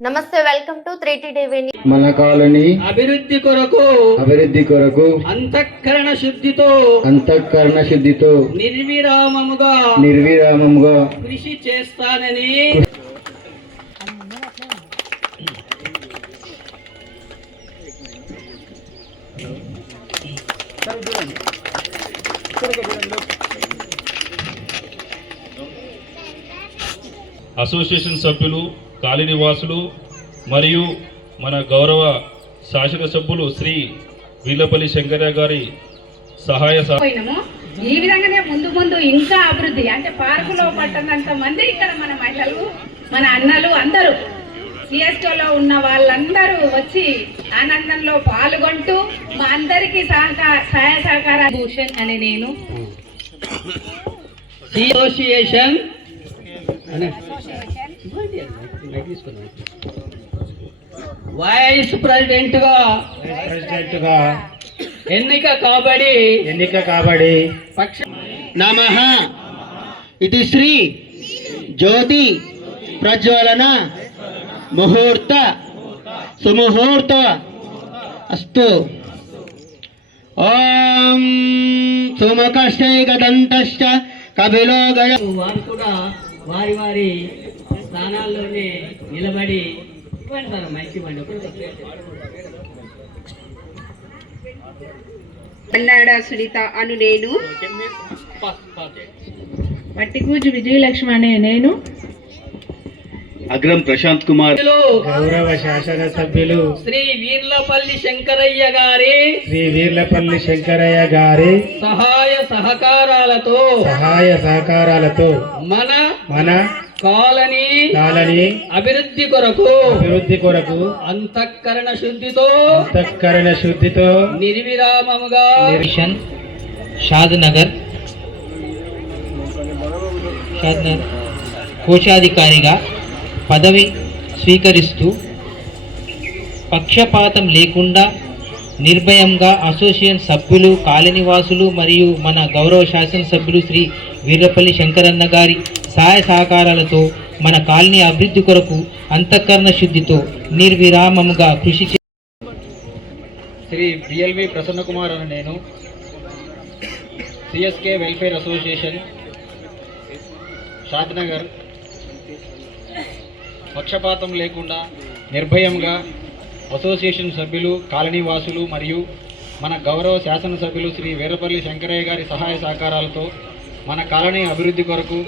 Namaste welcome to three T TV మన colony అభివృద్ధి కొరకు అభివృద్ధి కొరకు అంతఃకరణ శుద్ధితో అంతఃకరణ శుద్ధితో నిర్విరామముగా నిర్విరామముగా కృషి చేస్తానని అసోసియేషన్ సభ్యులు కాలనివాసులు మరియు మన గౌరవ శాసనసభ్యులు శ్రీ వీలపల్లి శంకరయ్య గారి సహాయ ఈ విధంగానే ముందు ముందు ఇంకా అభివృద్ధి అంటే పార్కులో పట్టనంత మంది ఇక్కడ మన మహిళలు మన అన్నలు అందరూ సిఎస్టోలో ఉన్న వాళ్ళందరూ వచ్చి ఆనందంలో పాల్గొంటూ మా అందరికీ సహకార సహాయ సహకార భూషణ్ అనే నేను. అసోసియేషన్ వైస్ ప్రెసిడెంట్గా ప్రెసిడెంట్గా ఎన్నిక కాబడి ఎన్నిక కాబడి పక్ష నమ. ఇది శ్రీ జ్యోతి ప్రజ్వలన ముహూర్త సుముహూర్త అస్తు. ఓం సుముఖశ్చైకదంతశ్చ కపిలో గయ వారు కూడా వారి వారి స్థానాల్లోనే నిలబడి ఇవ్వండి సార్ మైక్ ఇవ్వండి అన్నాడ సునీత అను నేను. పట్టికూజు విజయలక్ష్మి అనే నేను. అగ్రం ప్రశాంత్ కుమార్. గౌరవ శాసన సభ్యులు శ్రీ వీర్లపల్లి శంకరయ్య గారి శ్రీ వీర్లపల్లి శంకరయ్య గారి సహాయ సహకారాలతో సహాయ సహకారాలతో మన మన కాలనీ కాలనీ అభివృద్ధి కొరకు అభివృద్ధి కొరకు అంతఃకరణ శుద్ధితో అంతఃకరణ శుద్ధితో నిర్విరామముగా mission Shadnagar Shadnagar కోశాధికారిగా పదవి స్వీకరిస్తూ పక్షపాతం లేకుండా నిర్భయంగా అసోసియేషన్ సభ్యులు కాలనివాసులు మరియు మన గౌరవ శాసనసభ్యులు శ్రీ వీర్లపల్లి శంకరన్న గారి సహాయ సహకారాలతో మన కాలనీ అభివృద్ధి కొరకు అంతఃకరణ శుద్ధితో నిర్విరామముగా కృషి చే- శ్రీ బిఎల్వి ప్రసన్న కుమార్ అని నేను. CSK welfare association Shadnagar. పక్షపాతం లేకుండా నిర్భయంగా అసోసియేషన్ సభ్యులు కాలనీ వాసులు మరియు మన గౌరవ శాసనసభ్యులు శ్రీ వీరపల్లి శంకరయ్య గారి సహాయ సహకారాలతో మన కాలనీ అభివృద్ధి కొరకు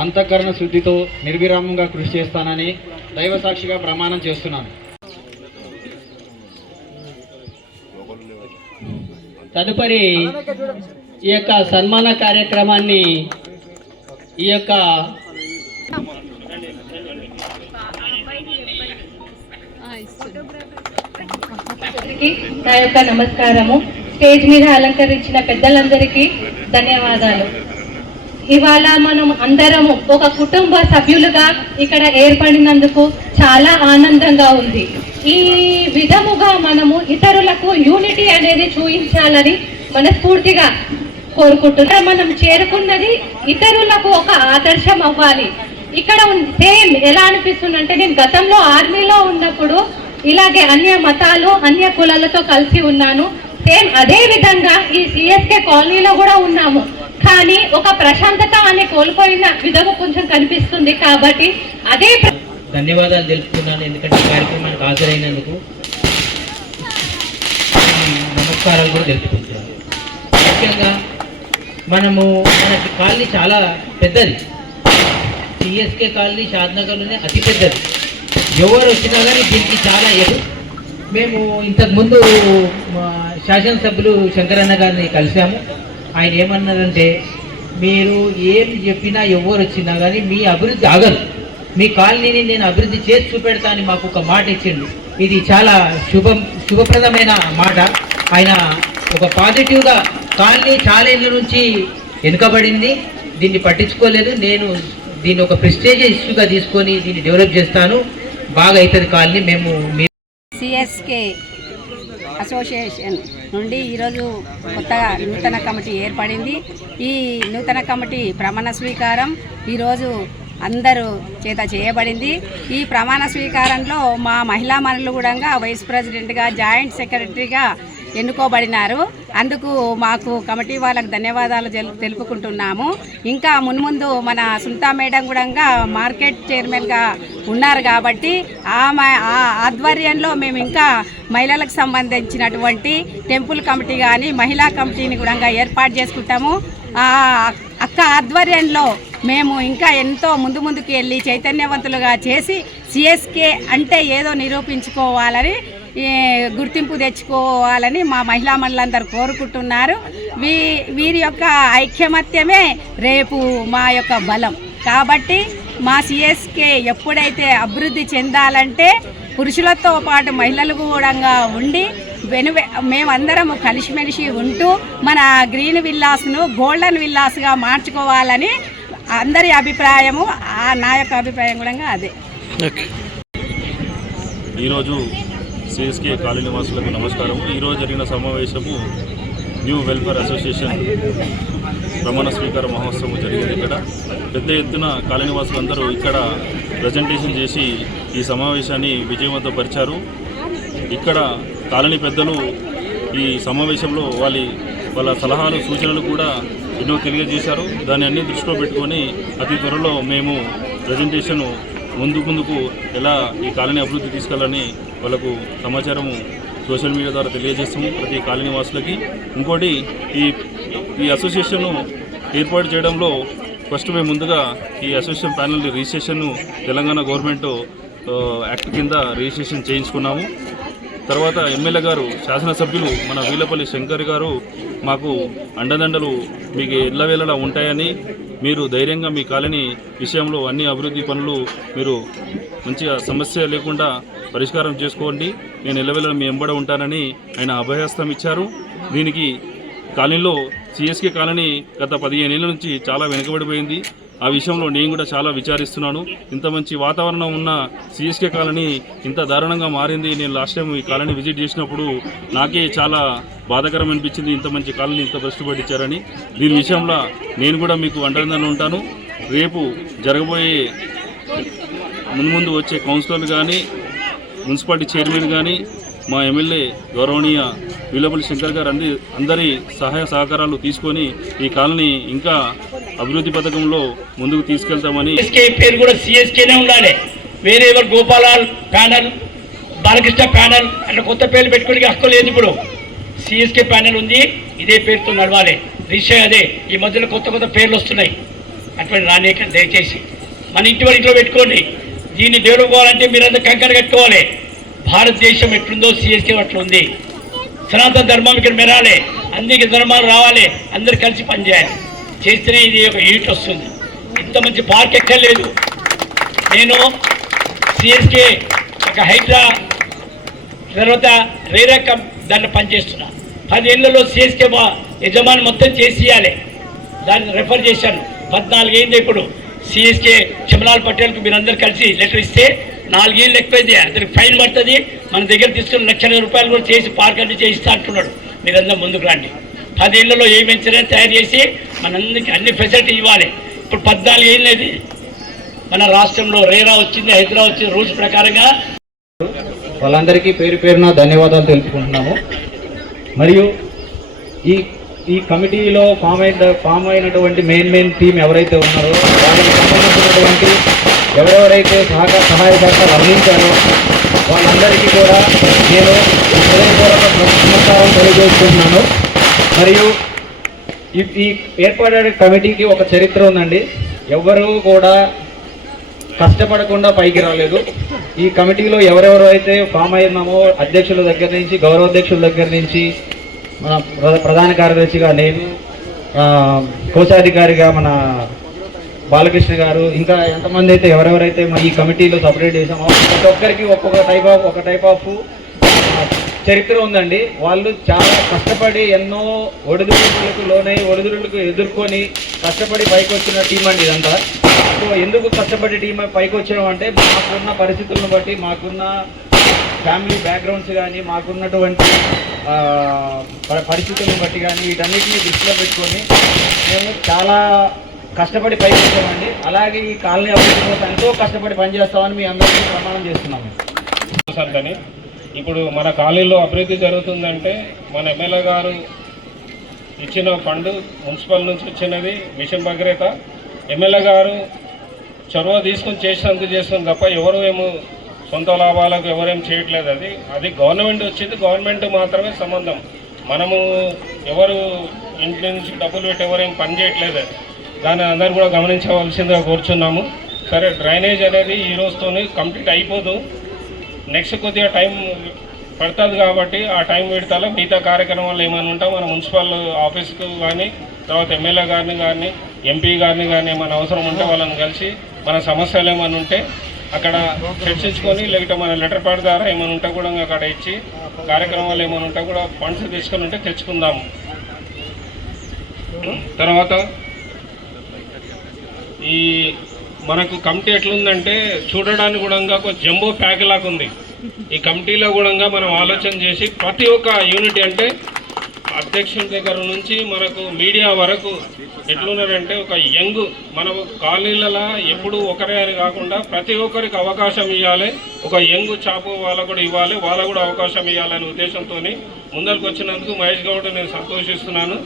అంతఃకరణ శుద్ధితో నిర్విరామంగా కృషి చేస్తానని దైవ సాక్షిగా ప్రమాణం చేస్తున్నాను. తదుపరి ఈ యొక్క సన్మాన కార్యక్రమాన్ని ఈ యొక్క నా యొక్క నమస్కారము. స్టేజ్ మీద అలంకరించిన పెద్దలందరికీ ధన్యవాదాలు. ఇవాళ మనం అందరము ఒక కుటుంబ సభ్యులుగా ఇక్కడ ఏర్పడినందుకు చాలా ఆనందంగా ఉంది. ఈ విధముగా మనము ఇతరులకు యూనిటీ అనేది చూపించాలని మనస్ఫూర్తిగా కోరుకుంటున్నాం. మనం చేరుకున్నది ఇతరులకు ఒక ఆదర్శం అవ్వాలి. ఇక్కడ సేమ్ ఎలా అనిపిస్తుంది అంటే నేను గతంలో ఆర్మీలో ఉన్నప్పుడు ఇలాగే అన్య మతాలు అన్య కులాలతో కలిసి ఉన్నాను. సేమ్ అదే విధంగా ఈ సిఎస్కే కాలనీలో కూడా ఉన్నాము. కానీ ఒక ప్రశాంతత అనే కోల్పోయిన విధంగా కొంచెం కనిపిస్తుంది కాబట్టి అదే ధన్యవాదాలు తెలుపుతున్నాను. ఎందుకంటే కార్యక్రమానికి హాజరైనందుకు నమస్కారాలు కూడా తెలుపుకుంటున్నాను. ముఖ్యంగా మనము మనకి కాలనీ చాలా పెద్దది. సిఎస్కే కాలనీ షాద్నగర్లోనే అతి పెద్దది. ఎవరు వచ్చినా కానీ దీనికి చాలా ఎదురు మేము ఇంతకుముందు శాసనసభ్యులు శంకరన్న గారిని కలిసాము ఆయన ఏమన్నారంటే మీరు ఏం చెప్పినా ఎవరు వచ్చినా కానీ మీ అభివృద్ధి ఆగదు. మీ కాలనీని నేను అభివృద్ధి చేసి చూపెడతా అని మాకు ఒక మాట ఇచ్చిండు. ఇది చాలా శుభం శుభప్రదమైన మాట. ఆయన ఒక పాజిటివ్గా కాలనీ చాలా నుంచి వెనుకబడింది. దీన్ని పట్టించుకోలేదు. నేను దీన్ని ఒక ప్రెస్టేజ్ ఇష్యూగా తీసుకొని దీన్ని డెవలప్ చేస్తాను. బాగా అవుతుంది కాలనీ. మేము మీ సిఎస్కే అసోసియేషన్ నుండి ఈరోజు కొత్తగా నూతన కమిటీ ఏర్పడింది. ఈ నూతన కమిటీ ప్రమాణ స్వీకారం ఈరోజు అందరూ చేత చేయబడింది. ఈ ప్రమాణ స్వీకారంలో మా మహిళా మనులు కూడా వైస్ ప్రెసిడెంట్గా జాయింట్ సెక్రటరీగా ఎన్నుకోబడినారు. అందుకు మాకు కమిటీ వాళ్ళకు ధన్యవాదాలు తెలుపుకుంటున్నాము. ఇంకా మున్ముందు మన సుంతా మేడం కూడా మార్కెట్ చైర్మన్గా ఉన్నారు కాబట్టి ఆమె ఆ ఆధ్వర్యంలో మేము ఇంకా మహిళలకు సంబంధించినటువంటి టెంపుల్ కమిటీ కానీ మహిళా కమిటీని కూడా ఏర్పాటు చేసుకుంటాము. ఆ అక్క ఆధ్వర్యంలో మేము ఇంకా ఎంతో ముందు ముందుకు వెళ్ళి చైతన్యవంతులుగా చేసి సిఎస్కే అంటే ఏదో నిరూపించుకోవాలని గుర్తింపు తెచ్చుకోవాలని మా మహిళా మండలందరూ కోరుకుంటున్నారు. వీ వీరి యొక్క ఐక్యమత్యమే రేపు మా యొక్క బలం. కాబట్టి మా సిఎస్కే ఎప్పుడైతే అభివృద్ధి చెందాలంటే పురుషులతో పాటు మహిళలు కూడా ఉండి వెను మేమందరము కలిసిమెలిసి ఉంటూ మన గ్రీన్ విల్లాస్ను గోల్డెన్ విల్లాస్గా మార్చుకోవాలని అందరి అభిప్రాయము నా యొక్క అభిప్రాయం కూడా అదే. ఈరోజు సిఎస్కే కాలనీ నివాసులకు నమస్కారం. ఈరోజు జరిగిన సమావేశము న్యూ వెల్ఫేర్ అసోసియేషన్ ప్రమాణ స్వీకార మహోత్సవం జరిగింది ఇక్కడ. పెద్ద ఎత్తున కాలనీవాసులందరూ ఇక్కడ ప్రజెంటేషన్ చేసి ఈ సమావేశాన్ని విజయవంతపరిచారు ఇక్కడ కాలనీ పెద్దలు ఈ సమావేశంలో వాళ్ళ వాళ్ళ సలహాలు సూచనలు కూడా ఎన్నో తెలియజేశారు. దాన్ని అన్ని దృష్టిలో పెట్టుకొని అతి త్వరలో మేము ప్రజెంటేషన్ ముందు ముందుకు ఎలా ఈ కాలనీ అభివృద్ధి తీసుకెళ్ళాలని వాళ్ళకు సమాచారము సోషల్ మీడియా ద్వారా తెలియజేస్తాము ప్రతి కాలనీ వాసులకి. ఇంకోటి ఈ ఈ అసోసియేషన్ను ఏర్పాటు చేయడంలో ఫస్ట్ మేము ముందుగా ఈ అసోసియేషన్ ప్యానల్ రిజిస్ట్రేషన్ను తెలంగాణ గవర్నమెంట్ యాక్ట్ కింద రిజిస్ట్రేషన్ చేయించుకున్నాము. తర్వాత ఎమ్మెల్యే గారు శాసనసభ్యులు మన వీలపల్లి శంకర్ గారు మాకు అండదండలు మీకు ఎల్లవేళలా ఉంటాయని మీరు ధైర్యంగా మీ కాలనీ విషయంలో అన్ని అభివృద్ధి పనులు మీరు మంచిగా సమస్య లేకుండా పరిష్కారం చేసుకోండి. నేను ఎల్లవేళలా మీ ఎంబడ ఉంటానని ఆయన అభయహస్తం ఇచ్చారు. దీనికి కాలనీలో సిఎస్కే కాలనీ గత పదిహేను ఏళ్ళ నుంచి చాలా వెనుకబడిపోయింది. ఆ విషయంలో నేను కూడా చాలా విచారిస్తున్నాను. ఇంత మంచి వాతావరణం ఉన్న సిఎస్కే కాలనీ ఇంత దారుణంగా మారింది. నేను లాస్ట్ టైం ఈ కాలనీ విజిట్ చేసినప్పుడు నాకే చాలా బాధాకరం అనిపించింది. ఇంత మంచి కాలనీ ఇంత భ్రష్టు పట్టించారని. దీని విషయంలో నేను కూడా మీకు అండదండలు ఉంటాను రేపు జరగబోయే ముందు ముందు వచ్చే కౌన్సిలర్లు కానీ మున్సిపాలిటీ చైర్మన్ కానీ మా ఎమ్మెల్యే గౌరవనీయ విలపల్లి శంకర్ గారు అంది అందరి సహాయ సహకారాలు తీసుకొని ఈ కాలనీ ఇంకా అభివృద్ధి పథకంలో ముందుకు తీసుకెళ్తామని సిఎస్కే పేరు కూడా సిఎస్కేనే ఉండాలి. వేరే ఎవరు గోపాలాల్ ప్యానల్ బాలకృష్ణ ప్యానల్ అట్లా కొత్త పేర్లు పెట్టుకోవడానికి హక్కు లేదు ఇప్పుడు. సిఎస్కే ప్యానల్ ఉంది ఇదే పేరుతో నడవాలి. రిజిస్టర్ అదే ఈ మధ్యలో కొత్త కొత్త పేర్లు వస్తున్నాయి. అటువంటి రానేక దయచేసి. మన ఇంటి వారి ఇంట్లో పెట్టుకోండి. దీన్ని డెవలప్ కావాలంటే మీరందరూ కంకణ కట్టుకోవాలి. భారతదేశం ఎట్లుందో సిఎస్కే అట్లా ఉంది సనాతన ధర్మం ఇక్కడ మెరాలి. అందరికీ ధర్మాలు రావాలి. అందరు కలిసి పనిచేయాలి. చేస్తేనే ఇది ఒక యూనిట్ వస్తుంది. ఇంత మంచి పార్క్ ఎక్కర్లేదు నేను సిఎస్కే ఒక హైడ్రా తర్వాత రేరా కం దాంట్లో పనిచేస్తున్నా. పదేళ్ళలో సిఎస్కే మా యజమాని మొత్తం చేసి ఇవ్వాలి దాన్ని రెఫర్ చేశాను. పద్నాలుగేంది ఇప్పుడు. సిఎస్కే చమలాల్ పటేల్కి మీరందరూ కలిసి లెటర్ ఇస్తే నాలుగేళ్ళు ఎక్కువైంది. అతనికి ఫైన్ పడుతుంది. మన దగ్గర తీసుకుని లక్షల రూపాయలు కూడా చేసి పార్క్ అంటే చేయిస్తా అంటున్నాడు. మీరందరూ ముందుకు రండి. పదేళ్ళలో ఏ వెంచరైనా తయారు చేసి మనందరికి అన్ని ఫెసిలిటీ ఇవ్వాలి. ఇప్పుడు పద్నాలుగు ఏళ్ళది మన రాష్ట్రంలో రేరా వచ్చింది హైదరాబాద్ వచ్చింది రూల్స్ ప్రకారంగా. వాళ్ళందరికీ పేరు పేరున ధన్యవాదాలు తెలుపుకుంటున్నాము. మరియు ఈ ఈ కమిటీలో ఫామ్ అయిన ఫామ్ అయినటువంటి మెయిన్ మెయిన్ టీం ఎవరైతే ఉన్నారో వాళ్ళకి సంబంధించినటువంటి ఎవరెవరైతే సహకార సహాయ సహకారాలు అందించారో వాళ్ళందరికీ కూడా నేను హృదయపూర్వక నమస్కారం తెలియజేస్తున్నాను. మరియు ఈ ఏర్పడే కమిటీకి ఒక చరిత్ర ఉందండి. ఎవరు కూడా కష్టపడకుండా పైకి రాలేదు. ఈ కమిటీలో ఎవరెవరు అయితే ఫామ్ అయినామో అధ్యక్షుల దగ్గర నుంచి గౌరవాధ్యక్షుల దగ్గర నుంచి మన ప్రధాన కార్యదర్శిగా నేను కోశాధికారిగా మన బాలకృష్ణ గారు ఇంకా ఎంతమంది అయితే ఎవరెవరైతే మన ఈ కమిటీలో సపరేట్ చేసామో ప్రతి ఒక్కరికి ఒక్కొక్క టైప్ ఆఫ్ ఒక టైప్ ఆఫ్ చరిత్ర ఉందండి. వాళ్ళు చాలా కష్టపడి ఎన్నో ఒడిదుడుకులకు లోనై ఒడిదుడులకు ఎదుర్కొని కష్టపడి పైకి వచ్చిన టీం అండి ఇదంతా. సో ఎందుకు కష్టపడి టీం పైకి వచ్చాం అంటే మాకున్న పరిస్థితులను బట్టి మాకున్న ఫ్యామిలీ బ్యాక్గ్రౌండ్స్ కానీ మాకున్నటువంటి పరిస్థితులను బట్టి కానీ వీటన్నిటిని దృష్టిలో పెట్టుకొని మేము చాలా కష్టపడి పైకి వచ్చామండి అలాగే ఈ కాలనీ అభివృద్ధి కోసం ఎంతో కష్టపడి పనిచేస్తామని మీ అందరికీ ప్రమాణం చేస్తున్నాము. అని ఇప్పుడు మన కాలనీలో అభివృద్ధి జరుగుతుందంటే మన ఎమ్మెల్యే గారు ఇచ్చిన ఫండ్ మున్సిపల్ నుంచి వచ్చినది మిషన్ భగీరథ. ఎమ్మెల్యే గారు చొరవ తీసుకొని చేసినందుకు చేస్తుంది తప్ప ఎవరు ఏమో సొంత లాభాలకు ఎవరేం చేయట్లేదు. అది అది గవర్నమెంట్ వచ్చింది గవర్నమెంట్ మాత్రమే సంబంధం. మనము ఎవరు ఇంటి నుంచి డబ్బులు పెట్టి ఎవరేం పని చేయట్లేదు. అది దాన్ని అందరూ కూడా గమనించవలసిందిగా కోరుచున్నాము. సరే డ్రైనేజ్ అనేది ఈ రోజుతోని కంప్లీట్ అయిపోదు. నెక్స్ట్ కొద్దిగా టైం పడుతుంది కాబట్టి ఆ టైం పెడతాలో మిగతా కార్యక్రమాలు ఏమైనా ఉంటే మన మున్సిపల్ ఆఫీస్కు కానీ తర్వాత ఎమ్మెల్యే గారిని కానీ ఎంపీ గారిని కానీ ఏమైనా అవసరం ఉంటే వాళ్ళని కలిసి మన సమస్యలు ఏమైనా ఉంటే అక్కడ చర్చించుకొని లేకపోతే మన లెటర్ ప్యాడ్ ద్వారా ఏమైనా ఉంటే కూడా అక్కడ ఇచ్చి కార్యక్రమాలు ఏమైనా ఉంటే కూడా ఫండ్స్ తీసుకొని ఉంటే తెచ్చుకుందాము తర్వాత ఈ మనకు కమిటీ ఎట్లుందంటే చూడడానికి కూడా ఒక జంబో ప్యాక్ లాగా ఉంది. ఈ కమిటీలో కూడా మనం ఆలోచన చేసి ప్రతి ఒక్క యూనిట్ అంటే అధ్యక్షుల దగ్గర నుంచి మనకు మీడియా వరకు ఎట్లున్నారంటే ఒక యంగ్ మన కాలనీలలో ఎప్పుడు ఒకరే అని కాకుండా ప్రతి ఒక్కరికి అవకాశం ఇవ్వాలి. ఒక యంగ్ చాపు వాళ్ళకు కూడా ఇవ్వాలి. వాళ్ళకు కూడా అవకాశం ఇవ్వాలనే ఉద్దేశంతో ముందరికి వచ్చినందుకు మహేష్ గౌడ్ నేను సంతోషిస్తున్నాను.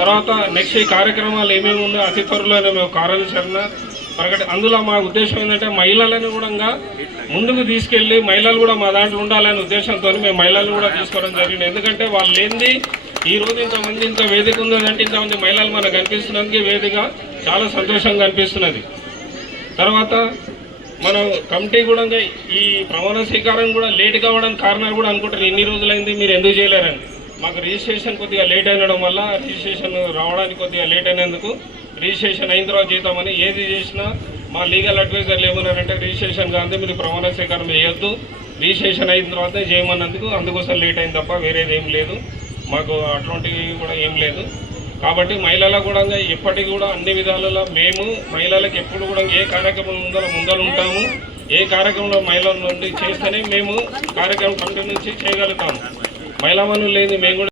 తర్వాత నెక్స్ట్ ఈ కార్యక్రమాలు ఏమేమి ఉన్నాయో అతి త్వరలోనే మేము కార్యాచరణ ప్రకటి అందులో మా ఉద్దేశం ఏంటంటే మహిళలను కూడా ముందుకు తీసుకెళ్ళి మహిళలు కూడా మా దాంట్లో ఉండాలనే ఉద్దేశంతో మేము మహిళలు కూడా తీసుకోవడం జరిగింది. ఎందుకంటే వాళ్ళు ఏంది ఈ రోజు ఇంతమంది ఇంత వేదిక ఉందంటే ఇంతమంది మహిళలు మనకు కనిపిస్తున్నందుకే వేదిక చాలా సంతోషంగా అనిపిస్తున్నది. తర్వాత మనం కమిటీ కూడా ఈ ప్రమాణ స్వీకారం కూడా లేట్ కావడానికి కారణాలు కూడా అనుకుంటారు. ఎన్ని రోజులైంది మీరు ఎందుకు చేయలేరని. మాకు రిజిస్ట్రేషన్ కొద్దిగా లేట్ అయినడం వల్ల రిజిస్ట్రేషన్ రావడానికి కొద్దిగా లేట్ అయినందుకు రిజిస్ట్రేషన్ అయిన తర్వాత చేద్దామని ఏది చేసినా మా లీగల్ అడ్వైజర్లు ఏమన్నారంటే రిజిస్ట్రేషన్ కాదు మీరు ప్రమాణ స్వీకారం చేయొద్దు. రిజిస్ట్రేషన్ అయిన తర్వాత చేయమన్నందుకు అందుకోసం లేట్ అయింది తప్ప వేరేది ఏం లేదు. మాకు అటువంటివి కూడా ఏం లేదు. కాబట్టి మహిళల కూడా ఎప్పటికి కూడా అన్ని విధాలలో మేము మహిళలకు ఎప్పుడు కూడా ఏ కార్యక్రమం ముందర ముందర ఉంటాము ఏ కార్యక్రమంలో మహిళల నుండి చేస్తేనే మేము కార్యక్రమం కంటిన్యూ నుంచి చేయగలుగుతాము. మహిళా మనులు లేని మేము కూడా